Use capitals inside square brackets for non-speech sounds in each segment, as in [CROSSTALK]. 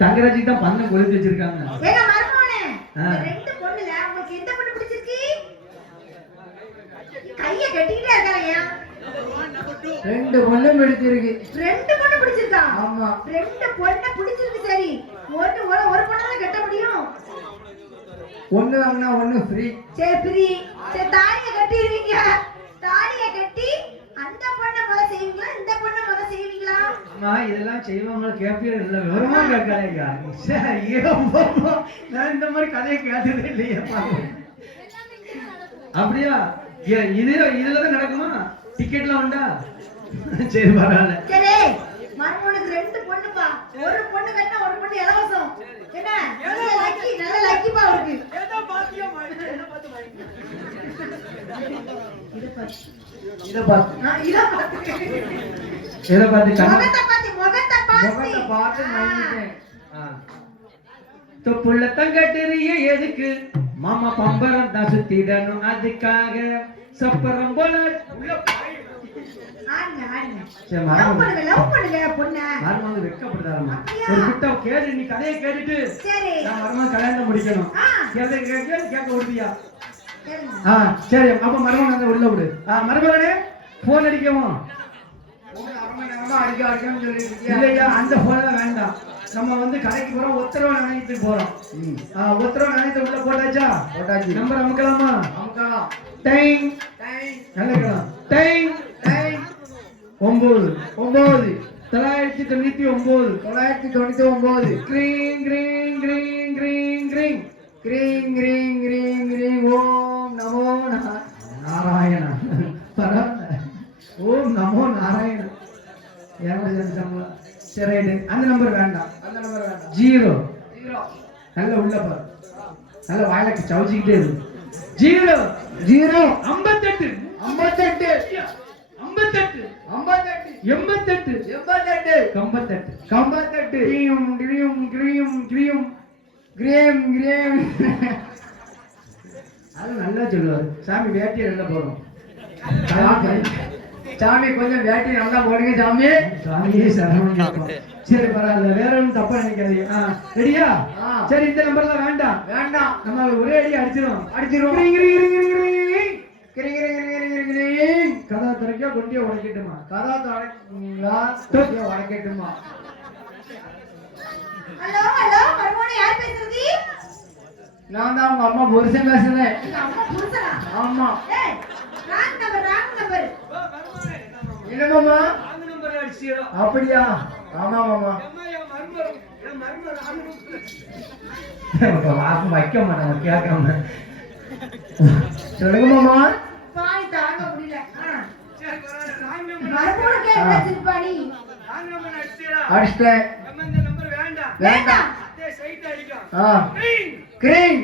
தங்கராஜி தான் பண்ண கொளுத்து வச்சிருக்காங்க. ஏங்க ரெண்டு பொண்ணுல உங்களுக்கு எந்த பொண்ணு பிடிச்சிருக்கு? கைய கட்டிக்கிட்டே இருக்காங்க ரெண்டு பொண்ணும் எடுத்திருக்கு ரெண்டு பொண்ணு பிடிச்சிருக்கா? ஆமா. ரெண்டு பொண்ணு பிடிச்சிருக்கு சரி. ஒண்ணு ஒரு ஒரு பொண்ணு தான் கட்ட முடியும். ஒண்ணு வாங்கினா ஒண்ணு ஃப்ரீ சரி பிரி சரி தாலிய கட்டிடுவீங்க. தாலிய கட்டி அந்த பொண்ணை முத செய்வீங்களா இந்த பொண்ணை செய்வீங்களா? அம்மா இதெல்லாம் செய்வாங்க கேட்பே இல்ல விவரமா கேட்கலையா நான் இந்த மாதிரி கதையை கேட்டதே இல்லையா அப்படியா? ஏ, இது இதுல தான் நடக்குமா டிக்கெட்லாம் உண்டா? சரி பரவாயில்ல. சரி மருமகனுக்கு ரெண்டு பொண்ணுப்பா. ஒரு பொண்ணு கட்டினா ஒரு பொண்ணு இலவசம். என்ன? நல்ல லக்கி நல்ல லக்கிப்பா அவருக்கு. இத பார்த்து நான் இதை பார்த்து ஏதோ பார்த்து முகத்தை பார்த்து முகத்தை பார்த்து பார்த்து நம்பிட்டேன் தொப்புள்ள தங்கட்டெரிய எதுக்கு? மாமா பம்பரம் தான் சுத்திடணும் அதுக்காக. சப்பரம் போல முடிக்கணும். சரி அப்ப மருமகன் உள்ள விடு. மருமகனே போன் அடிக்கவும். அடிக்க அடிக்கணும்னு சொல்லிட்டு? இல்லையா அந்த போன் வேண்டாம். நம்ம வந்து கடைக்கு போறோம் உத்தரவு நினைத்துக்கு போறோம். உத்தரவு நினைத்து உள்ள போட்டாச்சா? போட்டாச்சு. நம்பர் அமுக்கலாமா? அமுக்கலாம். டைம். டைம், நல்லக்கலாம் டைம். டைம். ஒன்பது ஒன்பது தொள்ளாயிரத்தி தொண்ணூத்தி ஒன்பது தொள்ளாயிரத்தி தொண்ணூத்தி ஒன்பது கிரீங் கிரீங் கிரீங் கிரீங் கிரீங் கிரீங் கிரீங் ரைட்டு. அந்த நம்பர் வேண்டாம். அந்த நம்பர் வேண்டாம். ஜீரோ. ஜீரோ. நல்ல உள்ள பாரு. நல்ல வாயில சவுச்சிக்கிட்டே இருக்கு ஜீரோ. ஜீரோ. ஐம்பத்தெட்டு. ஐம்பத்தெட்டு. ஐம்பத்தெட்டு. ஐம்பத்தெட்டு. எண்பத்தெட்டு. எண்பத்தெட்டு. கம்பத்தெட்டு. கம்பத்தெட்டு. கிரியும் கிரியும் கிரியும் கிரியும் கிரேம் கிரேம். அது நல்லா சொல்லுவாரு. சாமி வேட்டியை நல்லா போடும் [LAUGHS] சாமி சாமி கொஞ்சம் வேட்டி நல்லா போடுங்க சாமி. சாமியே சரவணன் கேட்போம். சரி பரவாயில்ல. வேற ஒன்றும் தப்பா நினைக்காதீங்க. ரெடியா. சரி இந்த நம்பர்ல வேண்டாம். வேண்டாம். நம்ம ஒரே அடி அடிச்சிடும் கிரி கதா திறக்கா கொண்டியே உடைக்கட்டுமா? கதா தொட்டிய உடைக்கட்டுமா? ஹலோ ஹலோ மருமகனே யார் பேசுறது? நான் தான் உங்க அம்மா புருஷன் பேசுறேன். ஆமா. ராங் நம்பர் ராங் நம்பர் என்னமாமா அப்படியா? ஆமா மாமா. வாசம் வைக்க மாட்டோம் வேண்டாம். ஆ. கிரீன்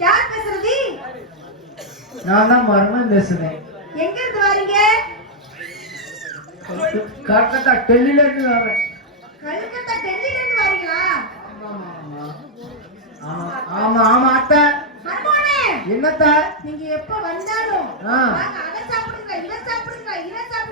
யார் பேசுறது? நான் தான் மருமன் பேசுறேன் எங்க இருந்து வாரீங்க? கரெக்டா டெல்லியில இருந்து வர்றேன். கல்கத்தா டெல்லியில இருந்து வாரீங்களா? ஆமா ஆமா. ஆமா அத்தை. என்னத்த? நீங்க எப்ப வந்தாலும் அதை சாப்பிடுங்க இதை சாப்பிடுங்க இதை சாப்பிடுங்க